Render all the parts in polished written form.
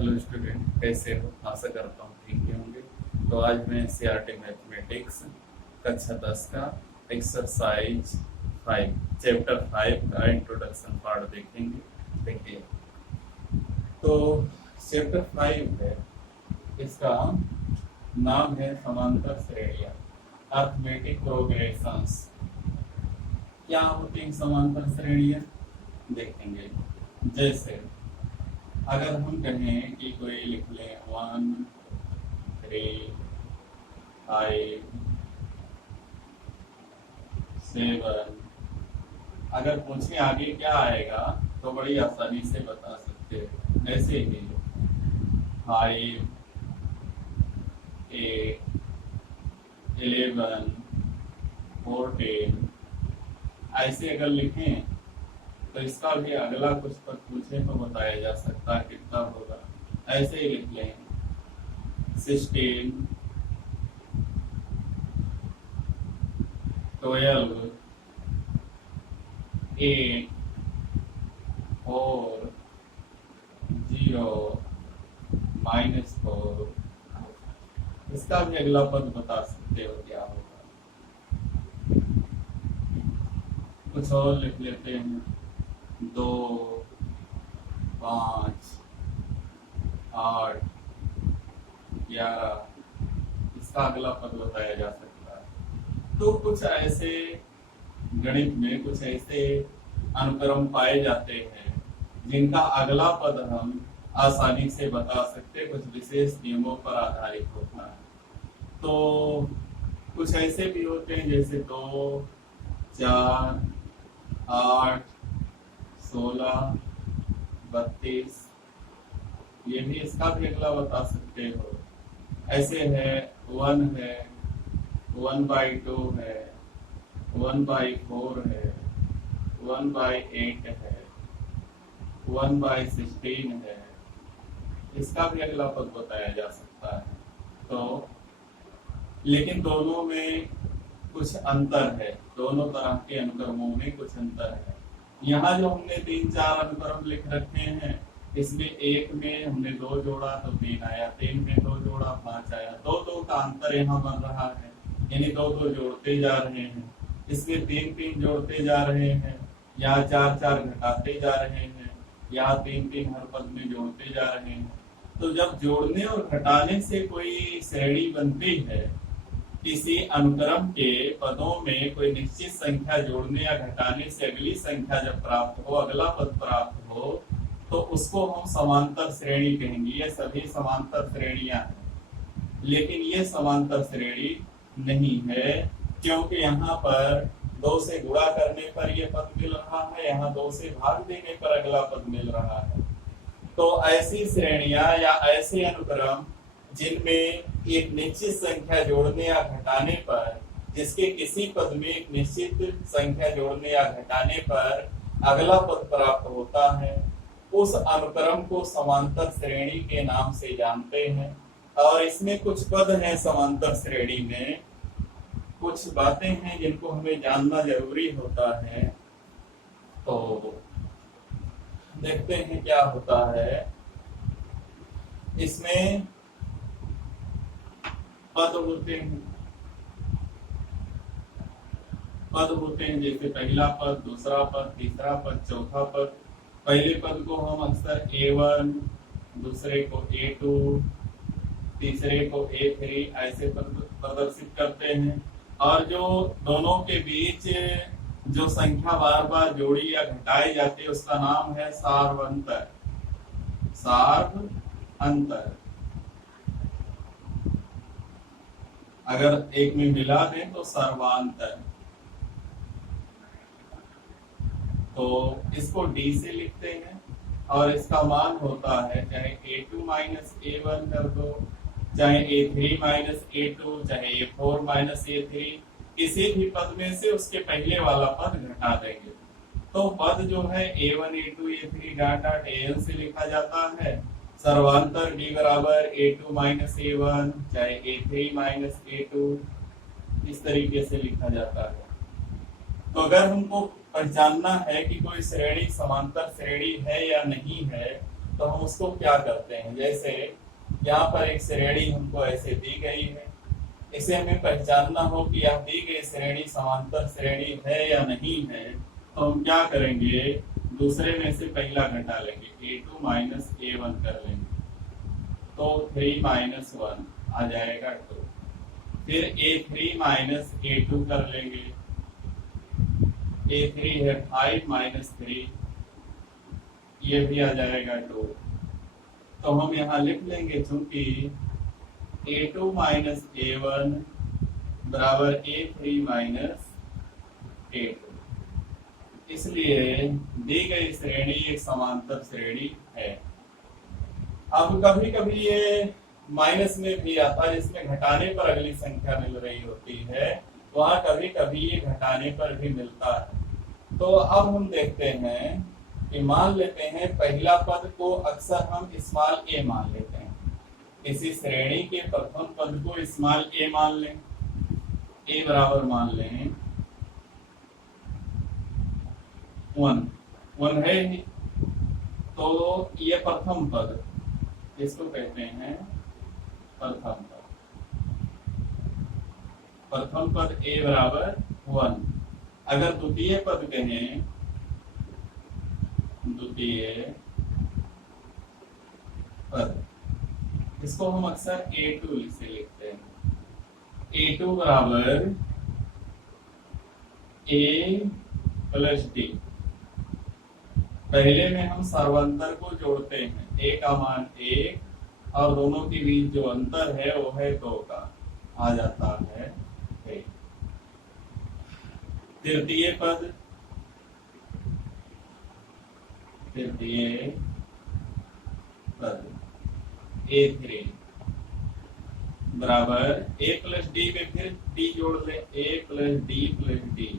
Hello student, कैसे हो? आशा करता हूँ ठीक ही होंगे। तो आज मैं सीआरटी मैथमेटिक्स कक्षा 10 का एक्सरसाइज 5 चैप्टर 5 का इंट्रोडक्शन पार्ट देखेंगे। देखिए, तो चैप्टर 5 है, इसका नाम है समांतर श्रेणियां, अर्थमेटिक प्रोग्रेशंस। क्या होती हैं समांतर श्रेणियां देखेंगे। जैसे अगर हम कहें कि कोई लिख लें 1 3 5 7, अगर पूछे आगे क्या आएगा तो बड़ी आसानी से बता सकते हैं। ऐसे ही 5 8 11 14 ऐसे अगर लिखें तो इसका भी अगला कुछ पर पूछे तो बताया जा सकता है कितना होगा। ऐसे ही लिख लें 16 12 8 4 0 -4, इसका भी अगला पद बता सकते हो क्या होगा। कुछ और लिख लेते हैं 2 5 8 11, इसका अगला पद बताया जा सकता है। तो कुछ ऐसे गणित में कुछ ऐसे अनुक्रम पाए जाते हैं जिनका अगला पद हम आसानी से बता सकते, कुछ विशेष नियमों पर आधारित होता है। तो कुछ ऐसे भी होते हैं जैसे 2 4 8 16 32, ये भी इसका भी अगला बता सकते हो। ऐसे है 1 है, 1/2 है, 1/4 है, 1/8 है, 1/16 है, इसका भी अगला पद बताया जा सकता है। तो लेकिन दोनों में कुछ अंतर है, दोनों तरह के अनुक्रमों में कुछ अंतर है। यहाँ जो हमने 3-4 अनुक्रम लिख रखे हैं, इसमें एक में हमने 2 जोड़ा तो 3 आया, 3 में 2 जोड़ा 5 आया। 2-2 का अंतर यहाँ बन रहा है, यानी 2-2 जोड़ते जा रहे हैं। इसमें 3-3 जोड़ते जा रहे हैं, यहाँ 4-4 घटाते जा रहे हैं, यहाँ 3-3 हर पद में जोड़ते जा रहे हैं। तो जब जोड़ने और घटाने से कोई श्रेणी बनती है, किसी अनुक्रम के पदों में कोई निश्चित संख्या जोड़ने या घटाने से अगली संख्या जब प्राप्त हो, अगला पद प्राप्त हो, तो उसको हम समांतर श्रेणी कहेंगे। ये सभी समांतर श्रेणियां हैं, लेकिन ये समांतर श्रेणी नहीं है, क्योंकि यहाँ पर 2 से गुणा करने पर यह पद मिल रहा है, यहाँ 2 से भाग देने पर अगला पद मिल रहा है। तो ऐसी श्रेणियां या ऐसे अनुक्रम जिनमें एक निश्चित संख्या जोड़ने या घटाने पर, जिसके किसी पद में एक निश्चित संख्या जोड़ने या घटाने पर अगला पद प्राप्त होता है, उस अनुक्रम को समांतर श्रेणी के नाम से जानते हैं। और इसमें कुछ पद हैं समांतर श्रेणी में, कुछ बातें हैं जिनको हमें जानना जरूरी होता है। तो देखते हैं क्या होता है। इसमें पद होते हैं जैसे पहला पद, दूसरा पद, तीसरा पद, चौथा पद। पहले पद को हम अक्सर A1, दूसरे को A2, तीसरे को A3 ऐसे प्रदर्शित करते हैं। और जो दोनों के बीच जो संख्या बार बार जोड़ी या घटाई जाती है, उसका नाम है सार्वंतर। सार्वंतर। अगर एक में मिला दें तो सर्वांतर। तो इसको D से लिखते हैं और इसका मान होता है, चाहे A2 - A1 कर दो, चाहे A3 - A2, चाहे A4 - A3, किसी भी पद में से उसके पहले वाला पद घटा देंगे। तो पद जो है A1 A2 A3 dot dot AN से लिखा जाता है। सर्वांतर D बराबर A2 - A1, चाहे A3 - A2, इस तरीके से लिखा जाता है। तो अगर हमको पहचानना है कि कोई श्रेणी समांतर श्रेणी है या नहीं है, तो हम उसको क्या करते हैं, जैसे यहाँ पर एक श्रेणी हमको ऐसे दी गई है, इसे हमें पहचानना हो कि यह दी गई श्रेणी समांतर श्रेणी है या नहीं है, तो हम क्या करेंगे, दूसरे में से पहला घटा लेंगे, a2 माइनस a1 कर लेंगे, तो 3 माइनस 1 आ जाएगा 2, फिर a3 माइनस a2 कर लेंगे, a3 है 5 माइनस 3, ये भी आ जाएगा 2। तो हम यहाँ लिख लेंगे चूंकि a2 माइनस a1 बराबर a3 माइनस a2, इसलिए दी गई श्रेणी एक समांतर श्रेणी है। अब कभी कभी ये माइनस में भी आता है, जिसमें घटाने पर अगली संख्या मिल रही होती है, वहां कभी कभी ये घटाने पर भी मिलता है। तो अब हम देखते हैं कि मान लेते हैं पहला पद को अक्सर हम स्मॉल a मान लेते हैं, इसी श्रेणी के प्रथम पद को स्मॉल a मान लें, a बराबर मान लें 1 है ही, तो ये प्रथम पद, इसको कहते हैं प्रथम पद। प्रथम पद a बराबर 1। अगर द्वितीय पद कहें, द्वितीय पद, इसको हम अक्सर a2 से लिखते हैं, a2 बराबर a प्लस d। पहले में हम सर्वांतर को जोड़ते हैं, a का मान 1 और दोनों के बीच जो अंतर है वो है 2 का, आ जाता है 1। तृतीय पद, तृतीय पद a3 बराबर a प्लस डी में फिर d जोड़ ले, a प्लस डी,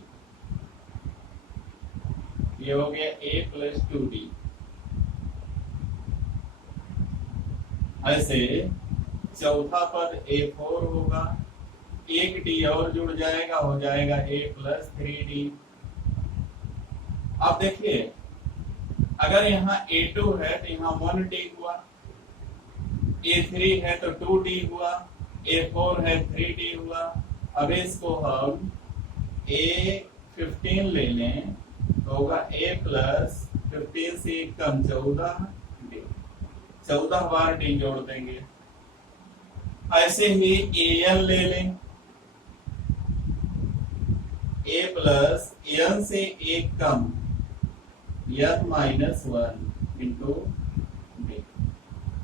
ये हो गया a प्लस 2d। ऐसे चौथा पद a4 होगा, एक d और जुड़ जाएगा, हो जाएगा a प्लस 3d। अब देखिए अगर यहाँ a2 है तो यहाँ 1d हुआ, a3 है तो 2d हुआ, a4 है 3d हुआ। अब इसको हम a15 ले लें तो होगा a प्लस 15 से कम 14d, 14 बार d जोड़ देंगे। ऐसे ही an ले लें, a प्लस n से एक कम n माइनस 1 इंटू d।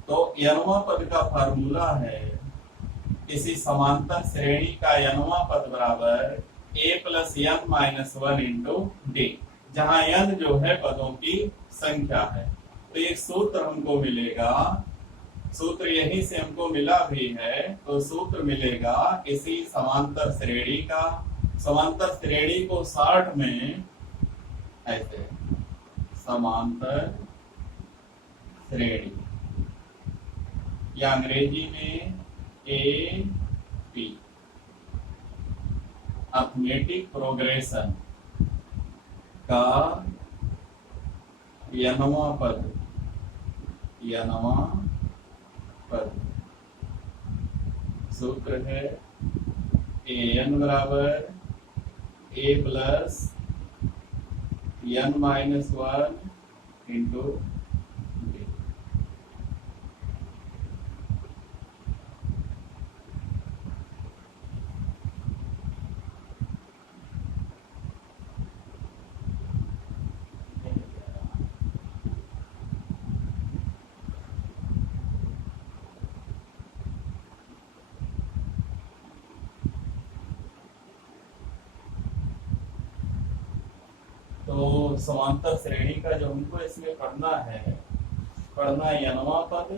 तो nवां पद का फार्मूला है, किसी समांतर श्रेणी का nवां पद बराबर a plus n minus 1 into d, जहां n जो है पदों की संख्या है। तो एक सूत्र हमको मिलेगा, सूत्र यहीं से हमको मिला भी है, तो सूत्र मिलेगा किसी समांतर श्रेणी का, समांतर श्रेणी को शॉर्ट में ऐसे समांतर श्रेणी या अंग्रेजी में AP, अर्थमेटिक प्रोग्रेशन का nवां पद, सूत्र है an बराबर a plus n minus 1 into d। तो समांतर श्रेणी का जो हमको इसमें पढ़ना है nवां पद,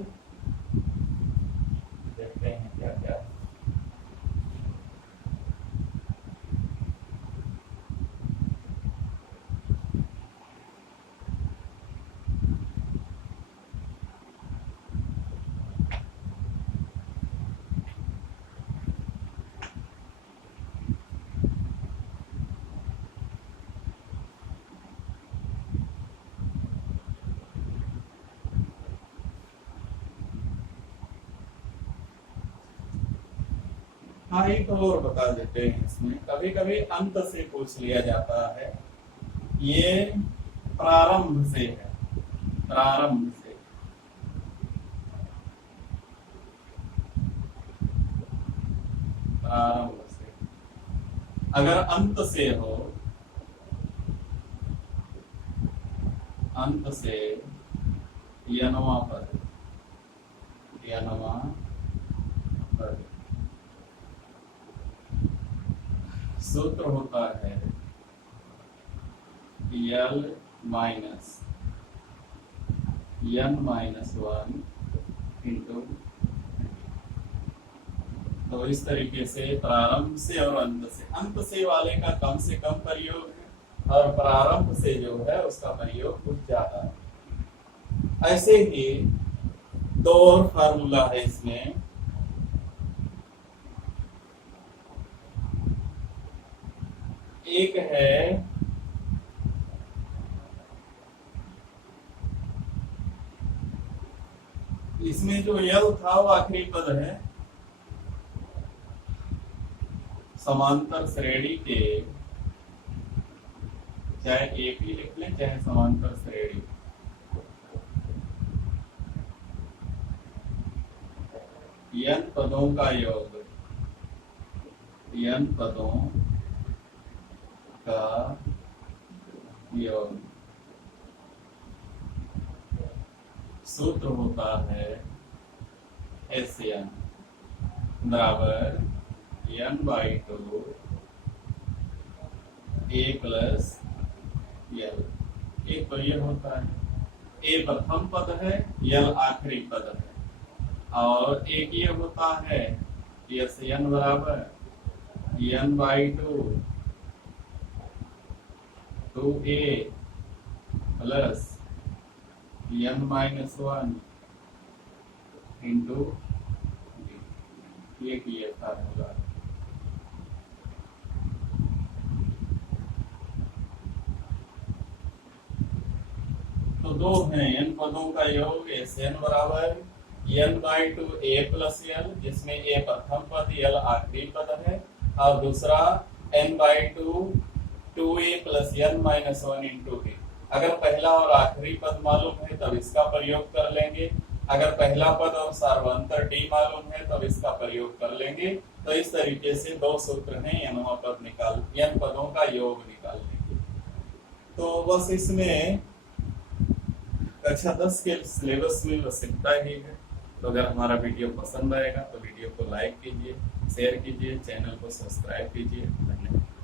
देखते हैं क्या क्या है। हाँ, एक और बता देते हैं। इसमें कभी कभी अंत से पूछ लिया जाता है, ये प्रारंभ से है, प्रारंभ से। प्रारंभ से अगर अंत से हो, अंत से यनवा पद, यनवा पद सूत्र होता है यल माइनस n माइनस 1 इंटू। तो इस तरीके से प्रारंभ से और अंत से वाले का कम से कम प्रयोग है और प्रारंभ से जो है उसका प्रयोग कुछ ज्यादा है। ऐसे ही दो और फार्मूला है इसमें। एक है इसमें जो यल था वो आखिरी पद है, समांतर श्रेणी के, चाहे एक ही लिख लें चाहे समांतर श्रेणी, n पदों का योग, n पदों का योग सूत्र होता है SN बराबर n/2 a प्लस यल। एक तो ये होता है, a प्रथम पद है, यल आखिरी पद है। और एक ये होता है SN बराबर n/2 2a plus n-1 into ये फार्मूला। तो दो हैं n पदों का योग, SN बराबर n/2 a प्लस यल, जिसमें a प्रथम पद यल आखिरी पद है, और दूसरा n/2 2a plus n-1 into a। अगर पहला और आखिरी पद मालूम है तब इसका प्रयोग कर लेंगे, अगर पहला पद और सार्वंतर डी मालूम है तब इसका प्रयोग कर लेंगे। तो इस तरीके से दो सूत्र हैं यनवा पद निकाल, यन पदों का योग निकालने के। तो बस इसमें कक्षा 10 के सिलेबस में बस इतना ही है। तो अगर हमारा वीडियो पसंद आएगा तो वीडियो को लाइक कीजिए, शेयर कीजिए, चैनल को सब्सक्राइब कीजिए। धन्यवाद।